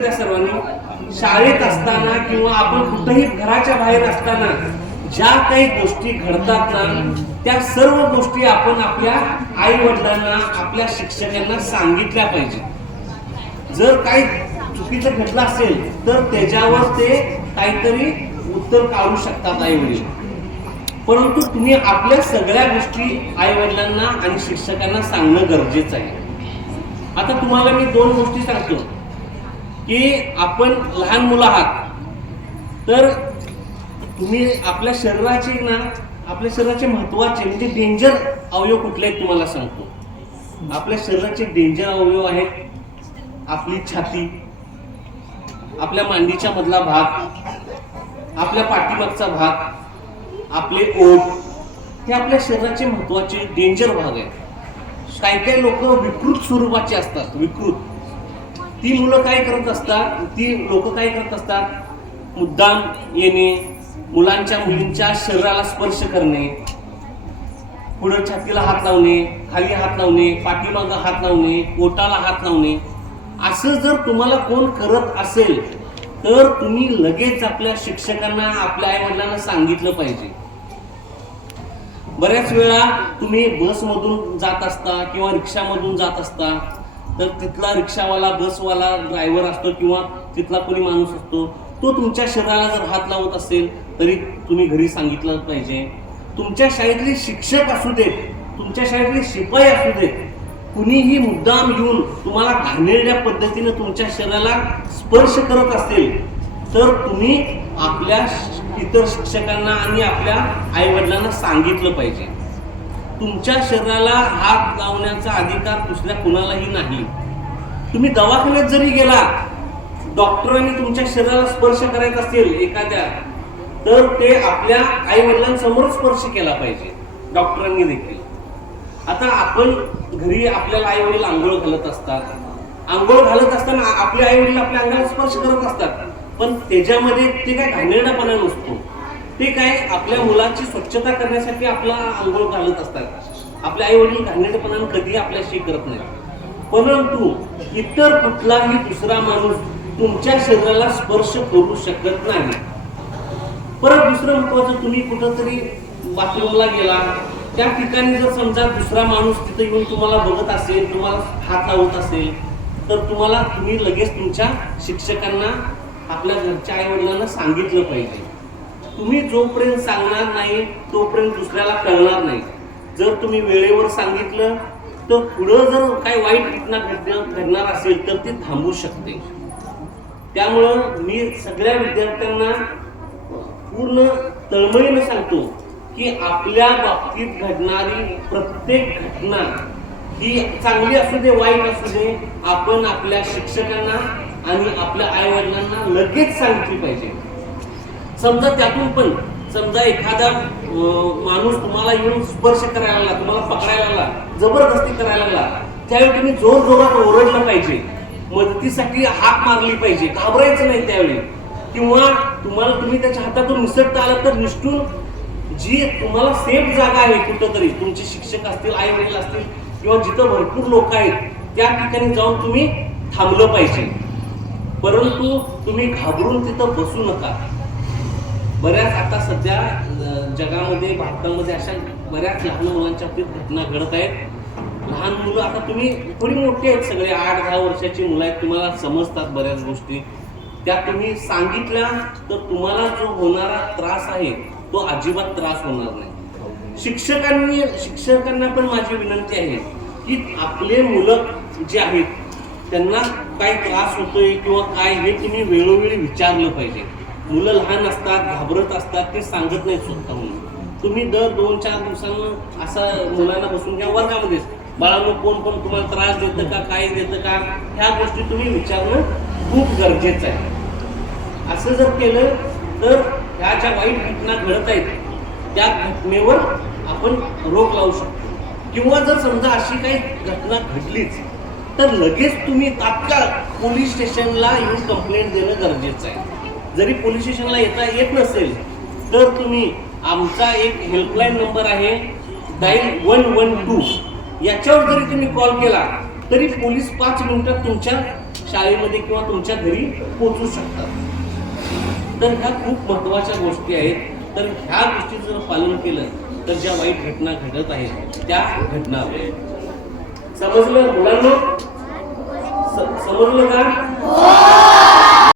सर्वांनी शाळेत असताना किंवा आपण कुठंही घराच्या बाहेर असताना ज्या काही गोष्टी घडतात ना त्या सर्व गोष्टी आपण आपल्या आई वडिलांना आपल्या शिक्षकांना सांगितल्या पाहिजे जर काही चुकीचं घडलं असेल तर त्याच्यावर ते काहीतरी उत्तर काढू शकतात आई वडील परंतु तुम्ही आपल्या सगळ्या गोष्टी आई वडिलांना आणि शिक्षकांना सांगणं गरजेचं आहे. आता तुम्हाला मी दोन गोष्टी सांगतो. की आपण लहान मुलं आहात. तर तुम्ही आपल्या शरीराचे ना आपल्या शरीराचे महत्त्वाचे म्हणजे डेंजर अवयव कुठले आहेत तुम्हाला सांगतो. आपल्या शरीराचे डेंजर अवयव आहेत आपली छाती आपल्या मांडीच्या मधला भाग आपल्या पाठीमागचा भाग आपले ओठ हे आपल्या शरीराचे महत्त्वाचे डेंजर भाग आहेत. काही काही लोक विकृत स्वरूपाचे असतात विकृत. ती मुलं काय करत असतात ती लोक काय करत असतात? मुद्दाम येणे मुलांच्या मुलींच्या शरीराला स्पर्श करणे पुढं छातीला हात लावणे खाली हात लावणे पाठीमागं हात लावणे पोटाला हात लावणे असं जर तुम्हाला कोण करत असेल तर तुम्ही लगेच आपल्या शिक्षकांना आपल्या आई वडिलांना सांगितलं पाहिजे. बऱ्याच वेळा तुम्ही बसमधून जात असता किंवा रिक्षामधून जात असता तर तिथला रिक्षावाला बसवाला ड्रायव्हर असतो किंवा तिथला कोणी माणूस असतो तो तुमच्या शरीराला जर हात लावत असेल तरी तुम्ही घरी सांगितलं पाहिजे. तुमच्या शाळेतले शिक्षक असू देत तुमच्या शाळेतले शिपाई असू देत कुणीही मुद्दाम येऊन तुम्हाला घाणेरड्या पद्धतीने तुमच्या शरीराला स्पर्श करत असेल तर तुम्ही आपल्या इतर शिक्षकांना आणि आपल्या आईवडिलांना सांगितलं पाहिजे. तुमच्या शरीराला हात लावण्याचा अधिकार दुसऱ्या कुणालाही नाही. तुम्ही दवाखान्यात जरी गेला डॉक्टरांनी तुमच्या शरीराला स्पर्श करायचा असेल एखाद्या तर ते आपल्या आई वडिलांसमोर स्पर्श केला पाहिजे डॉक्टरांनी देखील. आता आपण घरी आपल्याला आई वडील आंघोळ घालत असतात. आंघोळ घालत असताना आपले आई वडील आपल्या अंगाला स्पर्श करत असतात. पण त्याच्यामध्ये ते काय घाणेरडापणा नसतो. ते काय आपल्या मुलाची स्वच्छता करण्यासाठी आपला आंघोळ घालत असतात. आपले आई वडील घाणेरडेपणानं कधी आपल्याशी करत नाही परंतु इतर कुठलाही दुसरा माणूस तुमच्या शरीराला स्पर्श करू शकत नाही. परत दुसरं महत्वाचं तुम्ही कुठंतरी बाथरूमला गेला. त्या ठिकाणी जर समजा दुसरा माणूस तिथं येऊन तुम्हाला बघत असेल तुम्हाला हात लावत असेल तर तुम्हाला तुम्ही लगेच तुमच्या शिक्षकांना आपल्या घरच्या आई वडिलांना सांगितलं पाहिजे. तुम्ही जोपर्यंत सांगणार नाही तोपर्यंत दुसऱ्याला कळणार नाही. जर तुम्ही वेळेवर सांगितलं तर पुढं जर काही वाईट घटना घडणार घडणार असेल तर ती थांबू शकते. त्यामुळं मी सगळ्या विद्यार्थ्यांना पूर्ण तळमळीने सांगतो की आपल्या बाबतीत घडणारी प्रत्येक घटना ही चांगली असू दे वाईट असू दे आपण आपल्या शिक्षकांना आणि आपल्या आईवडिलांना लगेच सांगितली पाहिजे. समजा त्यातून पण समजा एखादा माणूस तुम्हाला येऊन स्पर्श करायला लागला तुम्हाला पकडायला लागला जबरदस्ती करायला लागला त्यावेळी तुम्ही जोर जोरात ओरडलं पाहिजे. मदतीसाठी हाक मारली पाहिजे. घाबरायचं नाही त्यावेळी. किंवा तुम्हाला तुम्ही त्याच्या हातातून निसटता आला तर निष्ठून जी तुम्हाला सेफ जागा आहे कुठंतरी तुमचे शिक्षक असतील आई वडील असतील किंवा जिथं भरपूर लोक आहेत त्या ठिकाणी जाऊन तुम्ही थांबलं पाहिजे. परंतु तुम्ही घाबरून तिथं बसू नका. बऱ्याच आता सध्या जगामध्ये भारतामध्ये अशा बऱ्याच लहान मुलांच्या बाबतीत घटना घडत आहेत. लहान मुलं आता तुम्ही थोडी मोठी आहेत सगळे आठ दहा वर्षाची मुलं आहेत तुम्हाला समजतात बऱ्याच गोष्टी. त्या तुम्ही सांगितल्या तर तुम्हाला जो होणारा त्रास आहे तो अजिबात त्रास होणार नाही. शिक्षकांनी शिक्षकांना पण माझी विनंती आहे की आपले मुलं जे आहेत त्यांना काय त्रास होतोय किंवा काय हे तुम्ही वेळोवेळी विचारलं पाहिजे. मुलं लहान असतात घाबरत असतात ते सांगत नाहीत स्वतःहून. तुम्ही दर दोन चार दिवसांना असं मुलांना बसून घ्या वर्गामध्येच बाळांनो कोण कोण तुम्हाला त्रास देतं का काय देतं का ह्या गोष्टी तुम्ही विचारणं खूप गरजेचं आहे. असं जर केलं तर ह्या ज्या वाईट घटना घडत आहेत त्या घटनेवर आपण रोख लावू शकतो. किंवा जर समजा अशी काही घटना घडलीच तर लगेच तुम्ही तात्काळ पोलीस स्टेशनला येऊन कंप्लेंट देणं गरजेचं आहे. जरी पोलीस स्टेशनला येता येत नसेल तर तुम्ही आमचा एक हेल्पलाईन नंबर आहे डाईल वन वन टू याच्यावर जरी तुम्ही कॉल केला तरी पोलीस पाच मिनिटात तुमच्या शाळेमध्ये किंवा तुमच्या घरी पोचू शकतात. तर ह्या खूप महत्त्वाच्या गोष्टी आहेत. तर ह्या गोष्टीचं जर पालन केलं तर ज्या वाईट घटना घडत आहेत त्या घटना समजलं मुलांना? समजलं का?